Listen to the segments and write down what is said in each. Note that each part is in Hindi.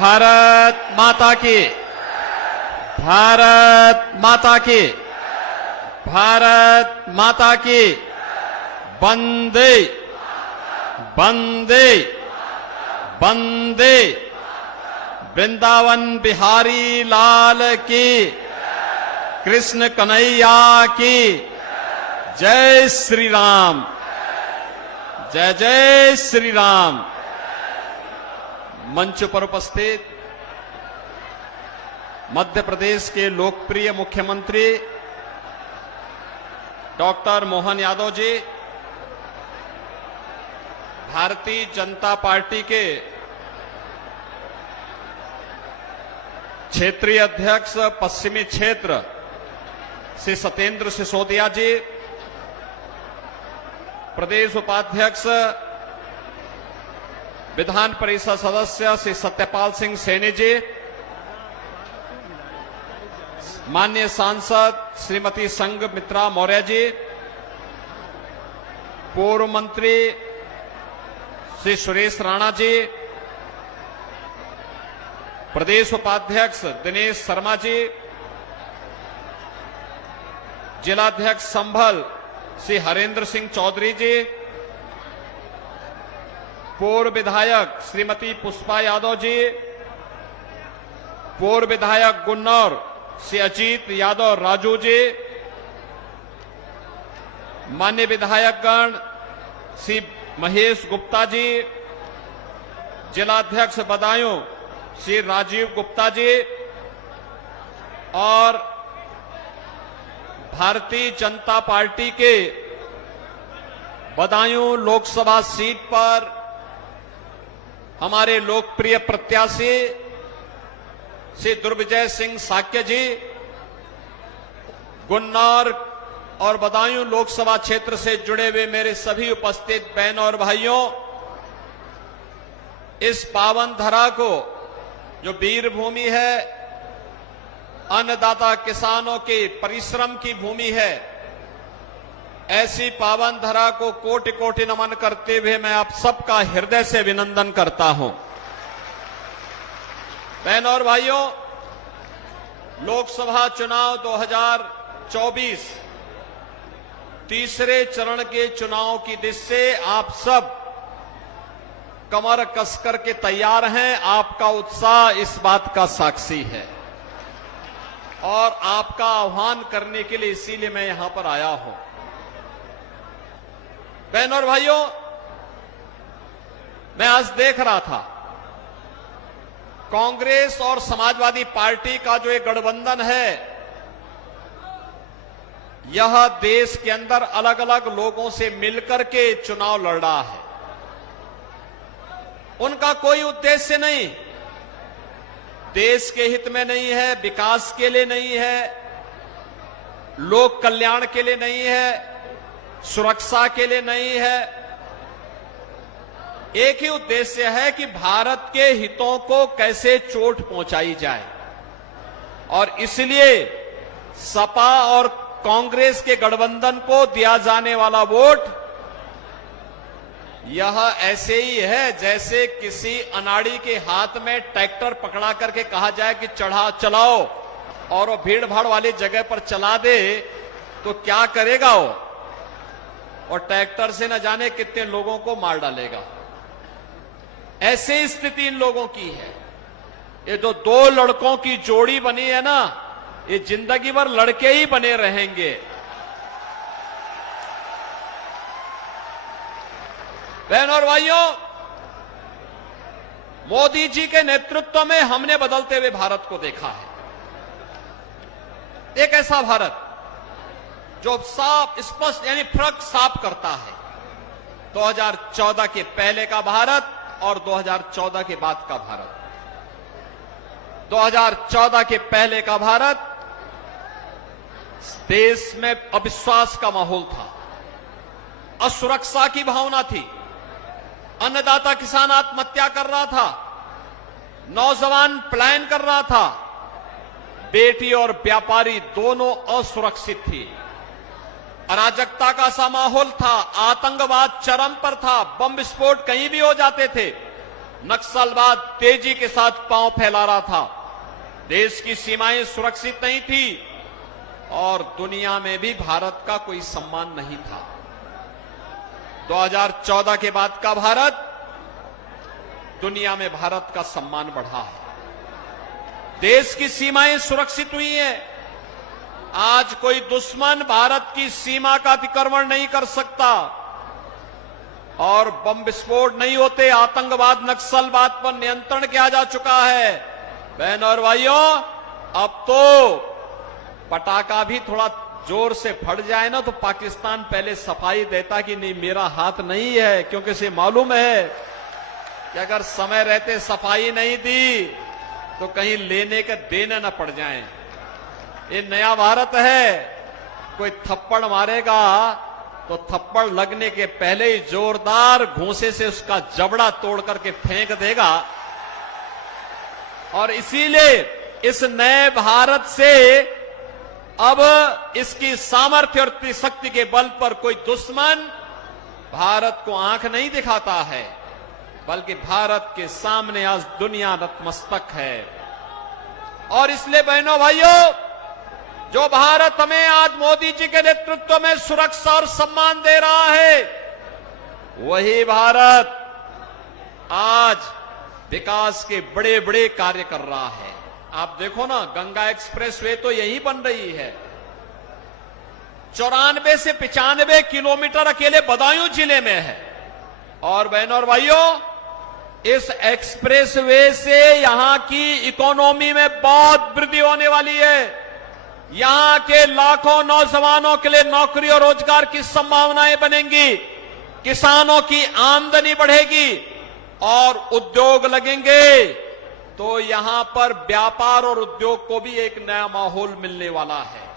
भारत माता की, भारत माता की, भारत माता की, वंदे वंदे वंदे, वृंदावन बिहारी लाल की, कृष्ण कन्हैया की, जय श्री राम, जय जय श्री राम। मंच पर उपस्थित मध्य प्रदेश के लोकप्रिय मुख्यमंत्री डॉक्टर मोहन यादव जी, भारतीय जनता पार्टी के क्षेत्रीय अध्यक्ष पश्चिमी क्षेत्र श्री सत्येंद्र सिसोदिया जी, प्रदेश उपाध्यक्ष विधान परिषद सदस्य श्री सत्यपाल सिंह सैनी जी, माननीय सांसद श्रीमती संघमित्रा मौर्य जी, पूर्व मंत्री श्री सुरेश राणा जी, प्रदेश उपाध्यक्ष दिनेश शर्मा जी, जिलाध्यक्ष संभल श्री हरेंद्र सिंह चौधरी जी, पूर्व विधायक श्रीमती पुष्पा यादव जी, पूर्व विधायक गुन्नौर श्री अजीत यादव राजू जी, मान्य विधायकगण श्री महेश गुप्ता जी, जिलाध्यक्ष बदायूं श्री राजीव गुप्ता जी और भारतीय जनता पार्टी के बदायूं लोकसभा सीट पर हमारे लोकप्रिय प्रत्याशी श्री दुर्विजय सिंह साक्य जी, गुन्नौर और बदायूं लोकसभा क्षेत्र से जुड़े हुए मेरे सभी उपस्थित बहनों और भाइयों, इस पावन धरा को जो वीर भूमि है, अन्नदाता किसानों के परिश्रम की भूमि है, ऐसी पावन धरा को कोटि कोटि नमन करते हुए मैं आप सबका हृदय से अभिनंदन करता हूं। बहनों और भाइयों, लोकसभा चुनाव 2024 तीसरे चरण के चुनाव की दिशा से आप सब कमर कसकर के तैयार हैं। आपका उत्साह इस बात का साक्षी है और आपका आह्वान करने के लिए इसीलिए मैं यहां पर आया हूं। बहनों और भाइयों, मैं आज देख रहा था कांग्रेस और समाजवादी पार्टी का जो एक गठबंधन है, यह देश के अंदर अलग अलग लोगों से मिलकर के चुनाव लड़ रहा है। उनका कोई उद्देश्य नहीं, देश के हित में नहीं है, विकास के लिए नहीं है, लोक कल्याण के लिए नहीं है, सुरक्षा के लिए नहीं है। एक ही उद्देश्य है कि भारत के हितों को कैसे चोट पहुंचाई जाए और इसलिए सपा और कांग्रेस के गठबंधन को दिया जाने वाला वोट यह ऐसे ही है जैसे किसी अनाड़ी के हाथ में ट्रैक्टर पकड़ा करके कहा जाए कि चलाओ और वो भीड़ भाड़ वाली जगह पर चला दे तो क्या करेगा वो, और ट्रैक्टर से न जाने कितने लोगों को मार डालेगा। ऐसे स्थिति इन लोगों की है। ये जो दो लड़कों की जोड़ी बनी है ना, ये जिंदगी भर लड़के ही बने रहेंगे। बहनों और भाइयों, मोदी जी के नेतृत्व में हमने बदलते हुए भारत को देखा है। एक ऐसा भारत जो साफ स्पष्ट यानी फर्क साफ करता है 2014 के पहले का भारत और 2014 के बाद का भारत। 2014 के पहले का भारत, देश में अविश्वास का माहौल था, असुरक्षा की भावना थी, अन्नदाता किसान आत्महत्या कर रहा था, नौजवान पलायन कर रहा था, बेटी और व्यापारी दोनों असुरक्षित थी, अराजकता का सा माहौल था, आतंकवाद चरम पर था, बम विस्फोट कहीं भी हो जाते थे, नक्सलवाद तेजी के साथ पांव फैला रहा था, देश की सीमाएं सुरक्षित नहीं थी और दुनिया में भी भारत का कोई सम्मान नहीं था। 2014 के बाद का भारत, दुनिया में भारत का सम्मान बढ़ा है, देश की सीमाएं सुरक्षित हुई हैं। आज कोई दुश्मन भारत की सीमा का अतिक्रमण नहीं कर सकता और बम विस्फोट नहीं होते। आतंकवाद, नक्सलवाद पर नियंत्रण किया जा चुका है। बहनों और भाइयों, अब तो पटाखा भी थोड़ा जोर से फट जाए ना तो पाकिस्तान पहले सफाई देता कि नहीं मेरा हाथ नहीं है, क्योंकि इसे मालूम है कि अगर समय रहते सफाई नहीं दी तो कहीं लेने के देने न पड़ जाएं। ये नया भारत है, कोई थप्पड़ मारेगा तो थप्पड़ लगने के पहले ही जोरदार घूंसे से उसका जबड़ा तोड़ करके फेंक देगा। और इसीलिए इस नए भारत से अब इसकी सामर्थ्य और शक्ति के बल पर कोई दुश्मन भारत को आंख नहीं दिखाता है, बल्कि भारत के सामने आज दुनिया नतमस्तक है। और इसलिए बहनों भाइयों, जो भारत हमें आज मोदी जी के नेतृत्व में सुरक्षा और सम्मान दे रहा है, वही भारत आज विकास के बड़े बड़े कार्य कर रहा है। आप देखो ना, गंगा एक्सप्रेसवे तो यही बन रही है। 94 से 95 किलोमीटर अकेले बदायूं जिले में है। और बहनों और भाइयों, इस एक्सप्रेसवे से यहां की इकोनॉमी में बहुत वृद्धि होने वाली है। यहां के लाखों नौजवानों के लिए नौकरी और रोजगार की संभावनाएं बनेंगी, किसानों की आमदनी बढ़ेगी और उद्योग लगेंगे, तो यहां पर व्यापार और उद्योग को भी एक नया माहौल मिलने वाला है।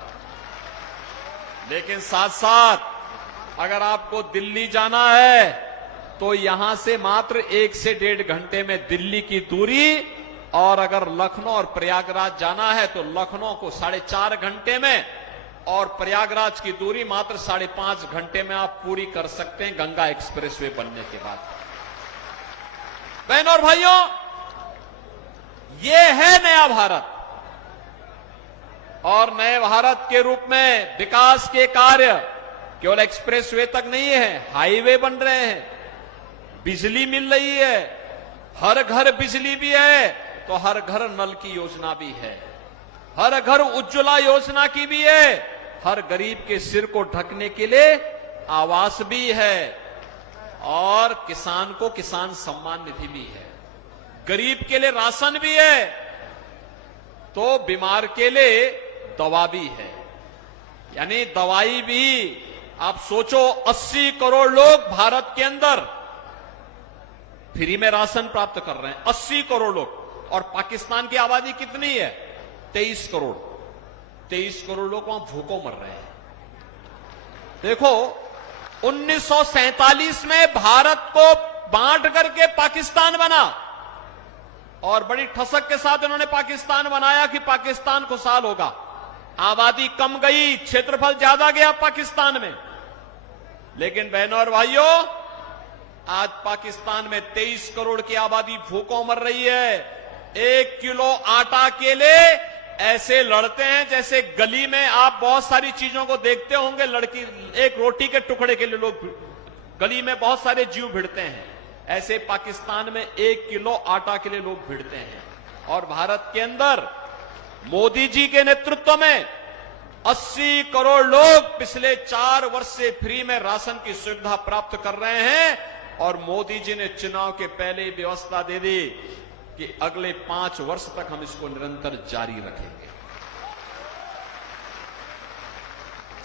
लेकिन साथ साथ अगर आपको दिल्ली जाना है तो यहां से मात्र 1 से 1.5 घंटे में दिल्ली की दूरी, और अगर लखनऊ और प्रयागराज जाना है तो लखनऊ को 4.5 घंटे में और प्रयागराज की दूरी मात्र 5.5 घंटे में आप पूरी कर सकते हैं गंगा एक्सप्रेसवे बनने के बाद। बहनों और भाइयों, ये है नया भारत। और नए भारत के रूप में विकास के कार्य केवल एक्सप्रेसवे तक नहीं है, हाईवे बन रहे हैं, बिजली मिल रही है, हर घर बिजली भी है तो हर घर नल की योजना भी है, हर घर उज्ज्वला योजना की भी है, हर गरीब के सिर को ढकने के लिए आवास भी है, और किसान को किसान सम्मान निधि भी है, गरीब के लिए राशन भी है, तो बीमार के लिए दवा भी है। यानी दवाई भी, आप सोचो 80 करोड़ लोग भारत के अंदर फ्री में राशन प्राप्त कर रहे हैं, 80 करोड़ लोग। और पाकिस्तान की आबादी कितनी है? 23 करोड़। 23 करोड़ लोग वहां भूखों मर रहे हैं। देखो, 1947 में भारत को बांट करके पाकिस्तान बना और बड़ी ठसक के साथ इन्होंने पाकिस्तान बनाया कि पाकिस्तान खुशहाल होगा। आबादी कम गई, क्षेत्रफल ज्यादा गया पाकिस्तान में, लेकिन बहनों और भाइयों, आज पाकिस्तान में 23 करोड़ की आबादी भूखों मर रही है। 1 किलो आटा के लिए ऐसे लड़ते हैं जैसे गली में आप बहुत सारी चीजों को देखते होंगे, लड़की एक रोटी के टुकड़े के लिए लोग गली में बहुत सारे जीव भिड़ते हैं, ऐसे पाकिस्तान में 1 किलो आटा के लिए लोग भिड़ते हैं। और भारत के अंदर मोदी जी के नेतृत्व में 80 करोड़ लोग पिछले 4 वर्ष से फ्री में राशन की सुविधा प्राप्त कर रहे हैं। और मोदी जी ने चुनाव के पहले ही व्यवस्था दे दी कि अगले 5 वर्ष तक हम इसको निरंतर जारी रखेंगे।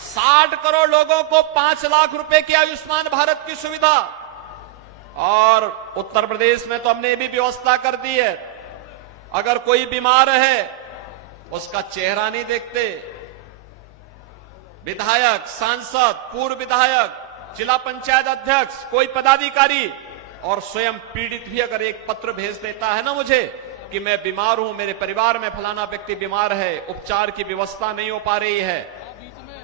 60 करोड़ लोगों को 5 लाख रुपए की आयुष्मान भारत की सुविधा। और उत्तर प्रदेश में तो हमने ये भी व्यवस्था कर दी है, अगर कोई बीमार है उसका चेहरा नहीं देखते, विधायक, सांसद, पूर्व विधायक, जिला पंचायत अध्यक्ष, कोई पदाधिकारी और स्वयं पीड़ित भी अगर एक पत्र भेज देता है ना मुझे कि मैं बीमार हूं, मेरे परिवार में फलाना व्यक्ति बीमार है, उपचार की व्यवस्था नहीं हो पा रही है,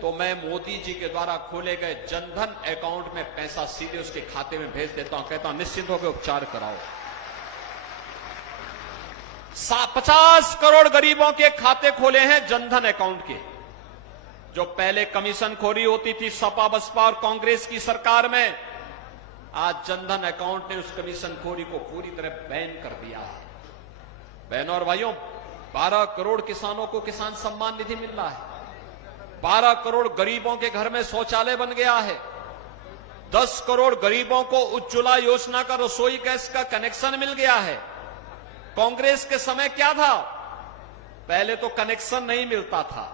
तो मैं मोदी जी के द्वारा खोले गए जनधन अकाउंट में पैसा सीधे उसके खाते में भेज देता हूं, कहता हूं निश्चिंत होकर उपचार कराओ। 50 करोड़ गरीबों के खाते खोले हैं जनधन अकाउंट के। जो पहले कमीशन खोरी होती थी सपा बसपा और कांग्रेस की सरकार में, आज जनधन अकाउंट ने उस कमीशन खोरी को पूरी तरह बैन कर दिया है। बहनों और भाइयों, 12 करोड़ किसानों को किसान सम्मान निधि मिल रहा है। 12 करोड़ गरीबों के घर में शौचालय बन गया है। 10 करोड़ गरीबों को उज्ज्वला योजना का रसोई गैस का कनेक्शन मिल गया है। कांग्रेस के समय क्या था, पहले तो कनेक्शन नहीं मिलता था,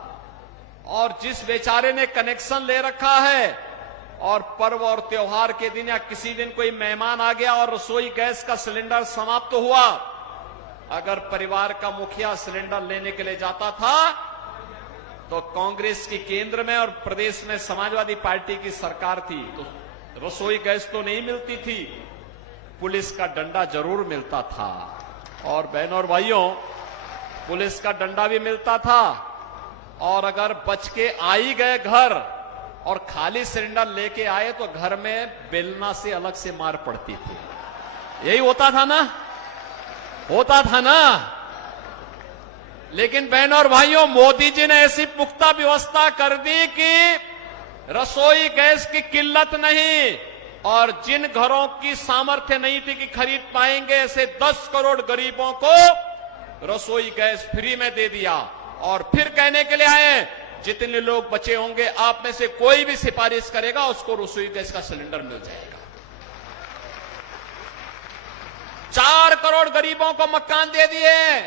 और जिस बेचारे ने कनेक्शन ले रखा है और पर्व और त्योहार के दिन या किसी दिन कोई मेहमान आ गया और रसोई गैस का सिलेंडर समाप्त हुआ, अगर परिवार का मुखिया सिलेंडर लेने के लिए जाता था तो कांग्रेस की केंद्र में और प्रदेश में समाजवादी पार्टी की सरकार थी, तो रसोई गैस तो नहीं मिलती थी, पुलिस का डंडा जरूर मिलता था। और बहनों और भाइयों, पुलिस का डंडा भी मिलता था, और अगर बच के आ ही गए घर और खाली सिलेंडर लेके आए तो घर में बेलना से अलग से मार पड़ती थी। यही होता था ना, होता था ना। लेकिन बहनों और भाइयों, मोदी जी ने ऐसी पुख्ता व्यवस्था कर दी कि रसोई गैस की किल्लत नहीं, और जिन घरों की सामर्थ्य नहीं थी कि खरीद पाएंगे, ऐसे 10 करोड़ गरीबों को रसोई गैस फ्री में दे दिया। और फिर कहने के लिए आए, जितने लोग बचे होंगे आप में से कोई भी सिफारिश करेगा उसको रसोई गैस का सिलेंडर मिल जाएगा। 4 करोड़ गरीबों को मकान दे दिए।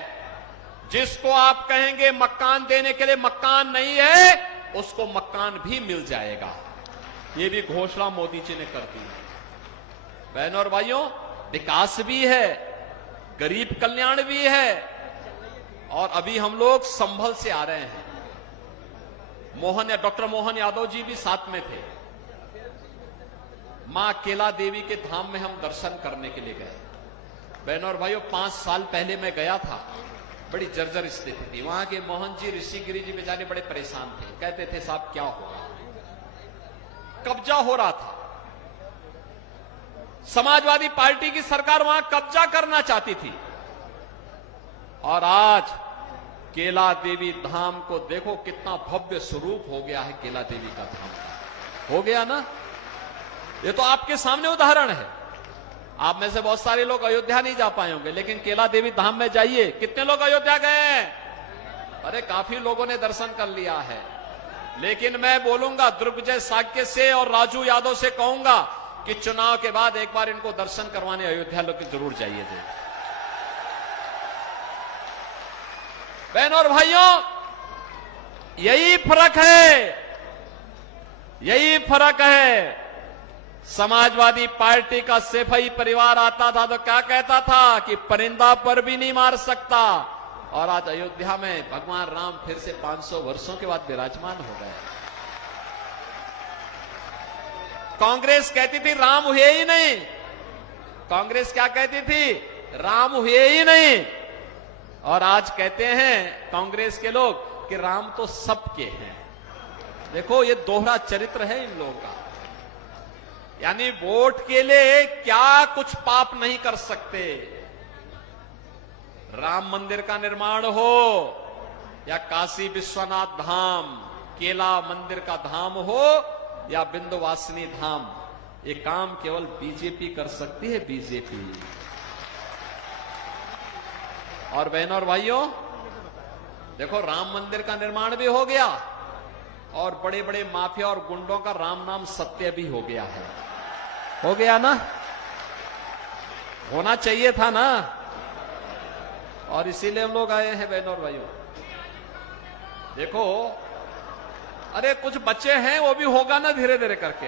जिसको आप कहेंगे मकान देने के लिए मकान नहीं है, उसको मकान भी मिल जाएगा। ये भी घोषणा मोदी जी ने कर दी। बहनों और भाइयों, विकास भी है, गरीब कल्याण भी है। और अभी हम लोग संभल से आ रहे हैं। डॉक्टर मोहन यादव जी भी साथ में थे। मां केला देवी के धाम में हम दर्शन करने के लिए गए। बहनों और भाइयों, 5 साल पहले मैं गया था, बड़ी जर्जर स्थिति थी। वहां के मोहन जी, ऋषिगिरी जी बेचारे बड़े परेशान थे। कहते थे साहब क्या होगा, कब्जा हो रहा था। समाजवादी पार्टी की सरकार वहां कब्जा करना चाहती थी। और आज केला देवी धाम को देखो, कितना भव्य स्वरूप हो गया है केला देवी का धाम। हो गया ना, ये तो आपके सामने उदाहरण है। आप में से बहुत सारे लोग अयोध्या नहीं जा पाए होंगे, लेकिन केला देवी धाम में जाइए। कितने लोग अयोध्या गए? अरे काफी लोगों ने दर्शन कर लिया है। लेकिन मैं बोलूंगा, दुर्गजय साक्य से और राजू यादव से कहूंगा कि चुनाव के बाद एक बार इनको दर्शन करवाने अयोध्या लोग जरूर जाइए। बहनों और भाइयों, यही फर्क है, यही फर्क है। समाजवादी पार्टी का सेफई परिवार आता था तो क्या कहता था कि परिंदा पर भी नहीं मार सकता, और आज अयोध्या में भगवान राम फिर से 500 वर्षों के बाद विराजमान हो गए। कांग्रेस कहती थी राम हुए ही नहीं। कांग्रेस क्या कहती थी? राम हुए ही नहीं। और आज कहते हैं कांग्रेस के लोग कि राम तो सबके हैं। देखो, ये दोहरा चरित्र है इन लोगों का। यानी वोट के लिए क्या कुछ पाप नहीं कर सकते। राम मंदिर का निर्माण हो या काशी विश्वनाथ धाम, केला मंदिर का धाम हो या विंध्यवासिनी धाम, ये काम केवल बीजेपी कर सकती है, बीजेपी। और बहनों और भाइयों, देखो, राम मंदिर का निर्माण भी हो गया और बड़े बड़े माफिया और गुंडों का राम नाम सत्य भी हो गया है। हो गया ना, होना चाहिए था ना। और इसीलिए हम लोग आए हैं। बहनों और भाइयों, देखो, अरे कुछ बच्चे हैं, वो भी होगा ना धीरे धीरे करके।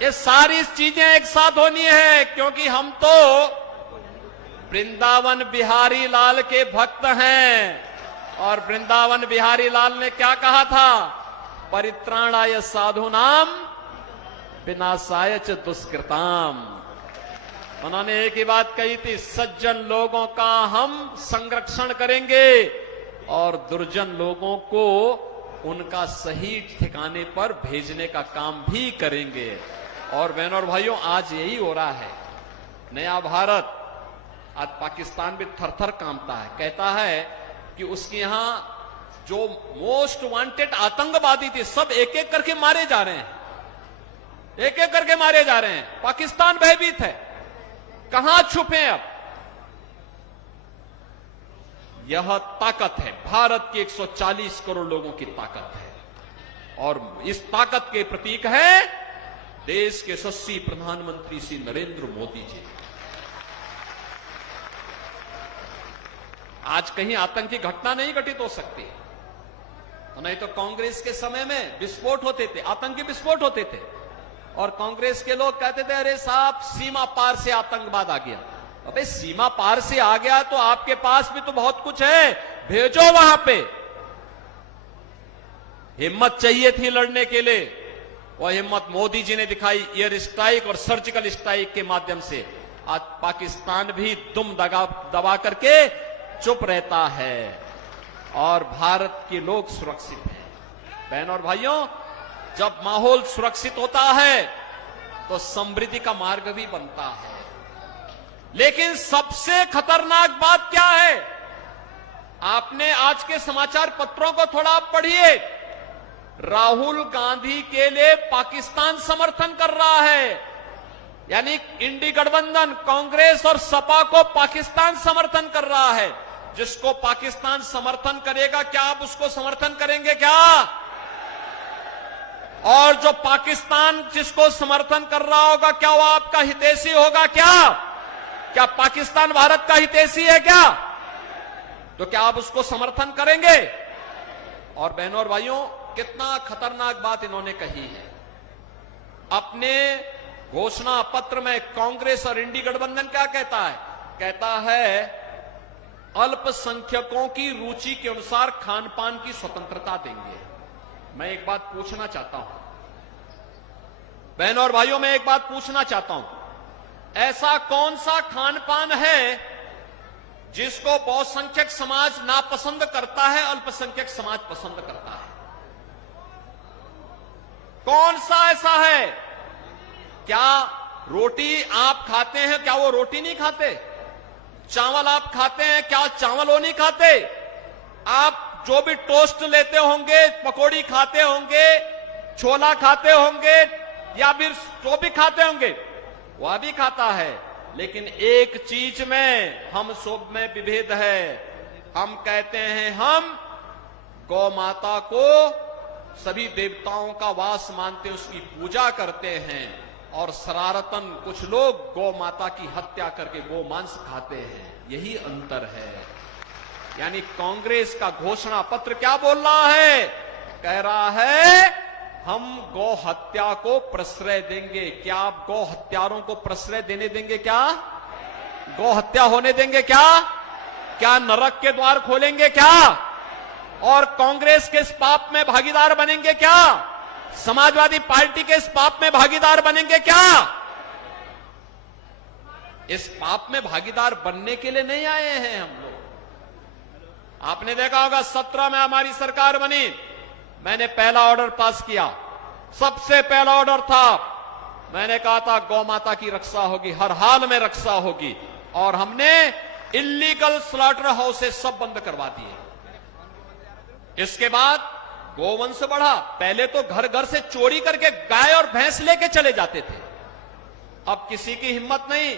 ये सारी चीजें एक साथ होनी है, क्योंकि हम तो वृंदावन बिहारी लाल के भक्त हैं। और वृंदावन बिहारी लाल ने क्या कहा था? परित्राणाय साधूनाम विनाशाय च दुष्कृताम। उन्होंने एक ही बात कही थी, सज्जन लोगों का हम संरक्षण करेंगे और दुर्जन लोगों को उनका सही ठिकाने पर भेजने का काम भी करेंगे। और बहनों और भाइयों, आज यही हो रहा है। नया भारत, आज पाकिस्तान भी थर-थर कांपता है, कहता है कि उसके यहां जो मोस्ट वांटेड आतंकवादी थे सब एक एक करके मारे जा रहे हैं, एक एक करके मारे जा रहे हैं। पाकिस्तान भयभीत है, कहां छुपे अब? यह ताकत है, भारत की 140 करोड़ लोगों की ताकत है, और इस ताकत के प्रतीक है देश के यशस्वी प्रधानमंत्री श्री नरेंद्र मोदी जी। आज कहीं आतंकी घटना नहीं घटित हो सकती, तो नहीं तो कांग्रेस के समय में विस्फोट होते थे, आतंकी विस्फोट होते थे, और कांग्रेस के लोग कहते थे अरे साहब सीमा पार से आतंकवाद आ गया। अबे सीमा पार से आ गया तो आपके पास भी तो बहुत कुछ है, भेजो वहां पे। हिम्मत चाहिए थी लड़ने के लिए, वह हिम्मत मोदी जी ने दिखाई एयर स्ट्राइक और सर्जिकल स्ट्राइक के माध्यम से। आज पाकिस्तान भी दुम दबा करके चुप रहता है और भारत के लोग सुरक्षित हैं। बहनों और भाइयों, जब माहौल सुरक्षित होता है तो समृद्धि का मार्ग भी बनता है। लेकिन सबसे खतरनाक बात क्या है? आपने आज के समाचार पत्रों को थोड़ा आप पढ़िए। राहुल गांधी के लिए पाकिस्तान समर्थन कर रहा है, यानी इंडी गठबंधन कांग्रेस और सपा को पाकिस्तान समर्थन कर रहा है। जिसको पाकिस्तान समर्थन करेगा, क्या आप उसको समर्थन करेंगे क्या? और जो पाकिस्तान जिसको समर्थन कर रहा होगा, क्या वो आपका हितैषी होगा क्या? क्या पाकिस्तान भारत का हितैषी है क्या? तो क्या आप उसको समर्थन करेंगे? और बहनों और भाइयों, कितना खतरनाक बात इन्होंने कही है। अपने घोषणा पत्र में कांग्रेस और इंडी गठबंधन क्या कहता है? कहता है अल्पसंख्यकों की रुचि के अनुसार खान पान की स्वतंत्रता देंगे। मैं एक बात पूछना चाहता हूं, बहनों और भाइयों, मैं एक बात पूछना चाहता हूं, ऐसा कौन सा खान पान है जिसको बहुसंख्यक समाज नापसंद करता है, अल्पसंख्यक समाज पसंद करता है? कौन सा ऐसा है? क्या रोटी आप खाते हैं, क्या वो रोटी नहीं खाते? चावल आप खाते हैं, क्या चावल वो नहीं खाते? आप जो भी टोस्ट लेते होंगे, पकौड़ी खाते होंगे, छोला खाते होंगे, या फिर जो भी खाते होंगे वह भी खाता है। लेकिन एक चीज में हम सब में विभेद है। हम कहते हैं हम गौ माता को सभी देवताओं का वास मानते, उसकी पूजा करते हैं, और शरारतन कुछ लोग गौ माता की हत्या करके गौ मांस खाते हैं। यही अंतर है। यानी कांग्रेस का घोषणा पत्र क्या बोल रहा है? कह रहा है हम गौ हत्या को प्रश्रय देंगे। क्या आप गौ हत्यारों को प्रश्रय देने देंगे क्या? गौ हत्या होने देंगे क्या? क्या नरक के द्वार खोलेंगे क्या? और कांग्रेस के इस पाप में भागीदार बनेंगे क्या? समाजवादी पार्टी के इस पाप में भागीदार बनेंगे क्या? इस पाप में भागीदार बनने के लिए नहीं आए हैं हम लोग। आपने देखा होगा 17 में हमारी सरकार बनी, मैंने पहला ऑर्डर पास किया। सबसे पहला ऑर्डर था, मैंने कहा था गौ माता की रक्षा होगी, हर हाल में रक्षा होगी, और हमने इलीगल स्लॉटर हाउसेस सब बंद करवा दिए। इसके बाद गोवंश बढ़ा। पहले तो घर घर से चोरी करके गाय और भैंस लेके चले जाते थे, अब किसी की हिम्मत नहीं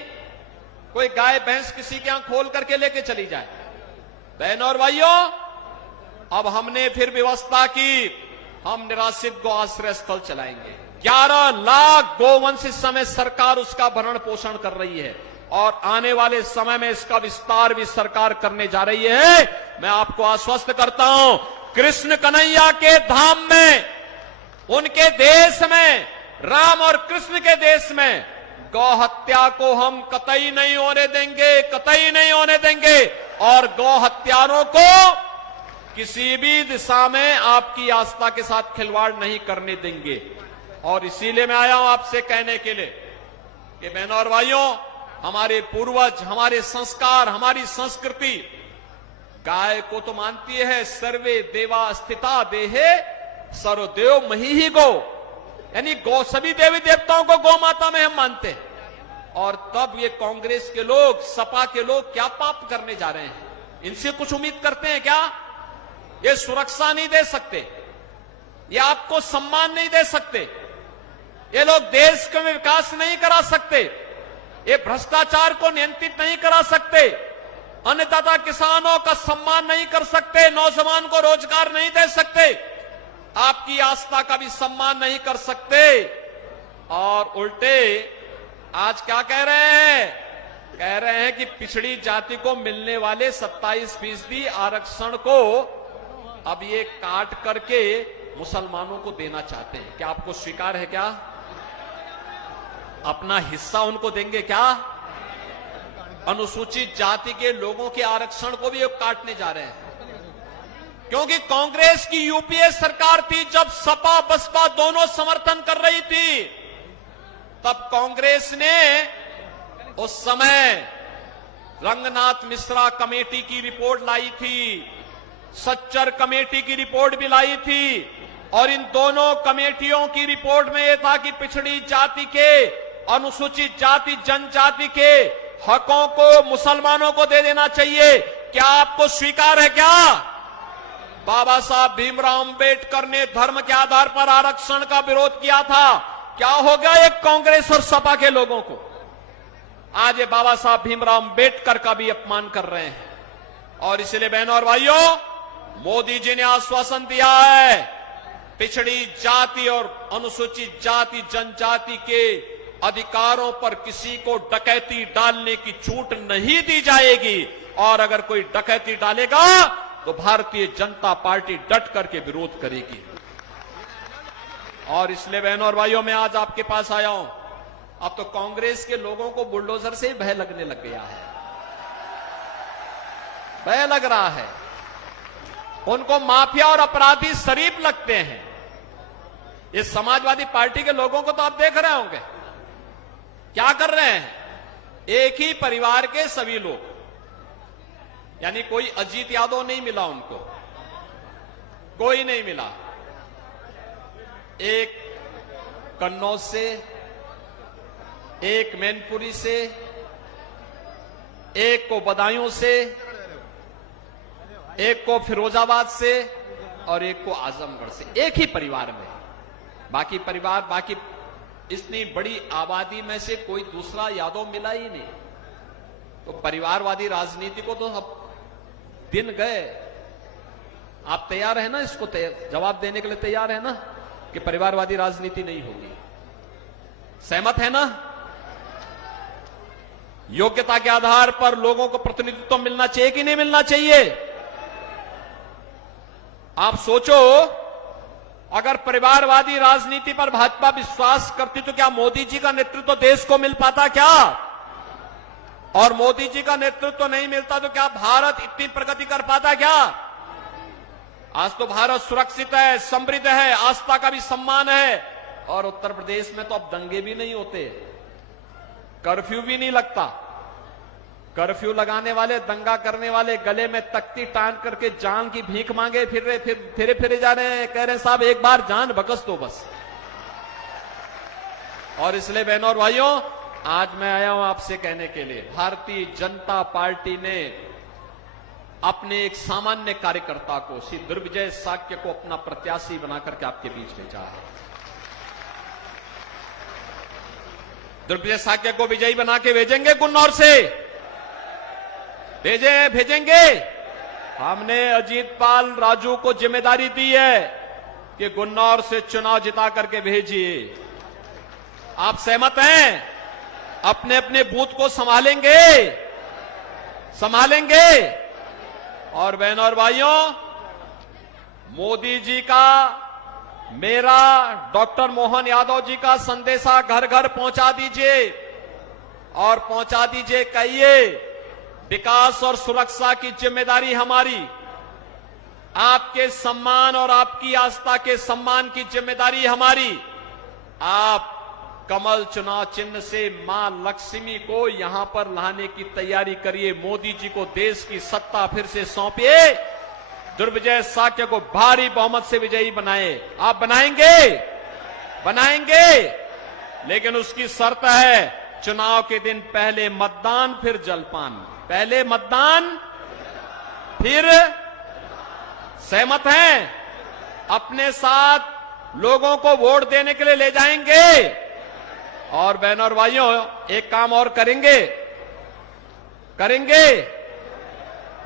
कोई गाय भैंस किसी के यहां खोल करके लेके चली जाए। बहनों और भाइयों, अब हमने फिर व्यवस्था की, हम निराश्रित गौ आश्रय स्थल चलाएंगे। 11 लाख गोवंश इस समय सरकार उसका भरण पोषण कर रही है, और आने वाले समय में इसका विस्तार भी सरकार करने जा रही है। मैं आपको आश्वस्त करता हूं, कृष्ण कन्हैया के धाम में, उनके देश में, राम और कृष्ण के देश में गौ हत्या को हम कतई नहीं होने देंगे, कतई नहीं होने देंगे। और गौ हत्यारों को किसी भी दिशा में आपकी आस्था के साथ खिलवाड़ नहीं करने देंगे। और इसीलिए मैं आया हूं आपसे कहने के लिए कि बहनों और भाइयों, हमारे पूर्वज, हमारे संस्कार, हमारी संस्कृति गाय को तो मानती है, सर्वे देवा स्थिता देहे सर्वदेव मही ही गो, यानी गौ, सभी देवी देवताओं को गौ माता में हम मानते हैं। और तब ये कांग्रेस के लोग, सपा के लोग क्या पाप करने जा रहे हैं? इनसे कुछ उम्मीद करते हैं क्या? ये सुरक्षा नहीं दे सकते, ये आपको सम्मान नहीं दे सकते, ये लोग देश के में विकास नहीं करा सकते, ये भ्रष्टाचार को नियंत्रित नहीं करा सकते, अन्नदाता किसानों का सम्मान नहीं कर सकते, नौजवान को रोजगार नहीं दे सकते, आपकी आस्था का भी सम्मान नहीं कर सकते। और उल्टे आज क्या कह रहे हैं? कह रहे हैं कि पिछड़ी जाति को मिलने वाले 27% आरक्षण को अब ये काट करके मुसलमानों को देना चाहते हैं। क्या आपको स्वीकार है? क्या अपना हिस्सा उनको देंगे? क्या अनुसूचित जाति के लोगों के आरक्षण को भी अब काटने जा रहे हैं? क्योंकि कांग्रेस की यूपीए सरकार थी, जब सपा बसपा दोनों समर्थन कर रही थी, तब कांग्रेस ने उस समय रंगनाथ मिश्रा कमेटी की रिपोर्ट लाई थी, सच्चर कमेटी की रिपोर्ट भी लाई थी, और इन दोनों कमेटियों की रिपोर्ट में यह था कि पिछड़ी जाति के, अनुसूचित जाति जनजाति के हकों को मुसलमानों को दे देना चाहिए। क्या आपको स्वीकार है? क्या बाबा साहब भीमराव अंबेडकर ने धर्म के आधार पर आरक्षण का विरोध किया था? क्या हो गया एक कांग्रेस और सपा के लोगों को? आज ये बाबा साहब भीमराव अंबेडकर का भी अपमान कर रहे हैं। और इसलिए बहनों और भाइयों, मोदी जी ने आश्वासन दिया है, पिछड़ी जाति और अनुसूचित जाति जनजाति के अधिकारों पर किसी को डकैती डालने की छूट नहीं दी जाएगी, और अगर कोई डकैती डालेगा तो भारतीय जनता पार्टी डट करके विरोध करेगी। और इसलिए बहनों और भाइयों, मैं आज आपके पास आया हूं। अब तो कांग्रेस के लोगों को बुलडोजर से ही भय लगने लग गया है, भय लग रहा है। उनको माफिया और अपराधी शरीफ लगते हैं। इस समाजवादी पार्टी के लोगों को तो आप देख रहे होंगे क्या कर रहे हैं। एक ही परिवार के सभी लोग, यानी कोई अजीत यादव नहीं मिला उनको, कोई नहीं मिला। एक कन्नौज से, एक मैनपुरी से, एक को बदायूं से, एक को फिरोजाबाद से, और एक को आजमगढ़ से। एक ही परिवार में बाकी परिवार, बाकी इतनी बड़ी आबादी में से कोई दूसरा यादव मिला ही नहीं। तो परिवारवादी राजनीति को तो अब दिन गए। आप तैयार है ना इसको जवाब देने के लिए? तैयार है ना कि परिवारवादी राजनीति नहीं होगी? सहमत है ना? योग्यता के आधार पर लोगों को प्रतिनिधित्व मिलना चाहिए कि नहीं मिलना चाहिए? आप सोचो, अगर परिवारवादी राजनीति पर भाजपा विश्वास करती तो क्या मोदी जी का नेतृत्व देश को मिल पाता? क्या और मोदी जी का नेतृत्व नहीं मिलता तो क्या भारत इतनी प्रगति कर पाता? क्या आज तो भारत सुरक्षित है, समृद्ध है, आस्था का भी सम्मान है। और उत्तर प्रदेश में तो अब दंगे भी नहीं होते, कर्फ्यू भी नहीं लगता। कर्फ्यू लगाने वाले, दंगा करने वाले गले में तख्ती टांग करके जान की भीख मांगे फिरे जा रहे हैं, कह रहे हैं साहब एक बार जान बकस दो बस। और इसलिए बहनों और भाइयों, आज मैं आया हूं आपसे कहने के लिए, भारतीय जनता पार्टी ने अपने एक सामान्य कार्यकर्ता को, श्री दुर्विजय साक्य को अपना प्रत्याशी बनाकर के आपके बीच भेजा है। दुर्विजय साक्य को विजयी बना के भेजेंगे गुन्नौर से, भेजेंगे। हमने अजीत पाल राजू को जिम्मेदारी दी है कि गुन्नौर से चुनाव जिता करके भेजिए। आप सहमत हैं? अपने अपने बूथ को संभालेंगे। और बहनों और भाइयों, मोदी जी का, मेरा, डॉक्टर मोहन यादव जी का संदेशा घर घर पहुंचा दीजिए, और पहुंचा दीजिए, कहिए विकास और सुरक्षा की जिम्मेदारी हमारी, आपके सम्मान और आपकी आस्था के सम्मान की जिम्मेदारी हमारी। आप कमल चुनाव चिन्ह से मां लक्ष्मी को यहां पर लाने की तैयारी करिए। मोदी जी को देश की सत्ता फिर से सौंपिए। दुर्विजय साक्य को भारी बहुमत से विजयी बनाए। आप बनाएंगे, लेकिन उसकी शर्त है चुनाव के दिन पहले मतदान फिर जलपान। पहले मतदान फिर सहमत हैं? अपने साथ लोगों को वोट देने के लिए ले जाएंगे। और बहनों और भाइयों, एक काम और करेंगे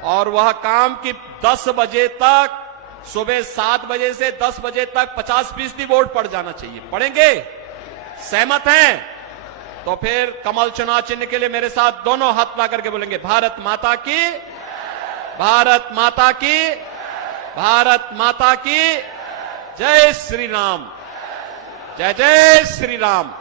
और वह काम कि 10 बजे तक, सुबह 7 बजे से 10 बजे तक 50% वोट पड़ जाना चाहिए। पड़ेंगे? सहमत हैं? तो फिर कमल चुनाव चिन्ह के लिए मेरे साथ दोनों हाथ ला करके बोलेंगे, भारत माता की, भारत माता की, भारत माता की जय श्री राम, जय जय श्री राम।